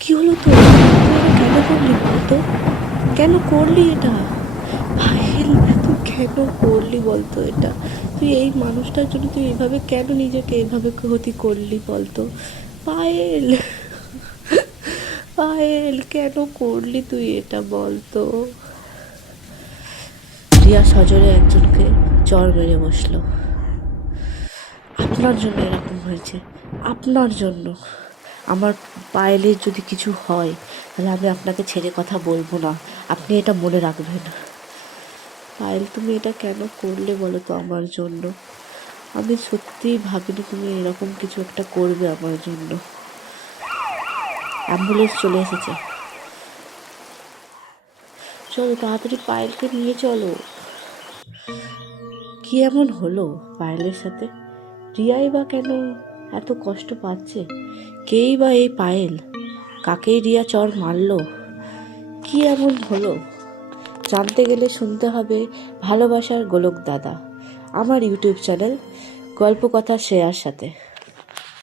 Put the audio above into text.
কি হলো তো? তুই এটা কেন করলি বলতো? কেন করলি এটা? পায়েল, তুই কেন করলি বলতো এটা? তুই এই মানুষটার জন্য তুই এইভাবে কেন নিজেকে এইভাবে ক্ষতি করলি বলতো? পায়েল, পায়েল, কেন করলি তুই এটা বলতো? রিয়া সজোরে একজনকে চড় মেরে বসলো। আপনার জন্য এরকম হয়েছে, আপনার জন্য। আমার পায়েলের যদি কিছু হয় তাহলে আমি আপনাকে ছেড়ে কথা বলবো না, আপনি এটা মনে রাখবেন। পায়েল, তুমি এটা কেন করলে বলো তো আমার জন্য? আমি সত্যিই ভাবিনি তুমি এরকম কিছু একটা করবে আমার জন্য। অ্যাম্বুলেন্স চলে এসেছে, চলো তাড়াতাড়ি পায়েলকে নিয়ে চলো। কি এমন হলো পায়েলের সাথে? রিয়াই বা কেন এত কষ্ট পাচ্ছে? কেই বা এই পায়েল? কাকেই রিয়া চড় মারলো? কি এমন হলো? জানতে গেলে শুনতে হবে ভালোবাসার গোলক দাদা, আমার ইউটিউব চ্যানেল গল্প কথা শ্রেয়ার সাথে।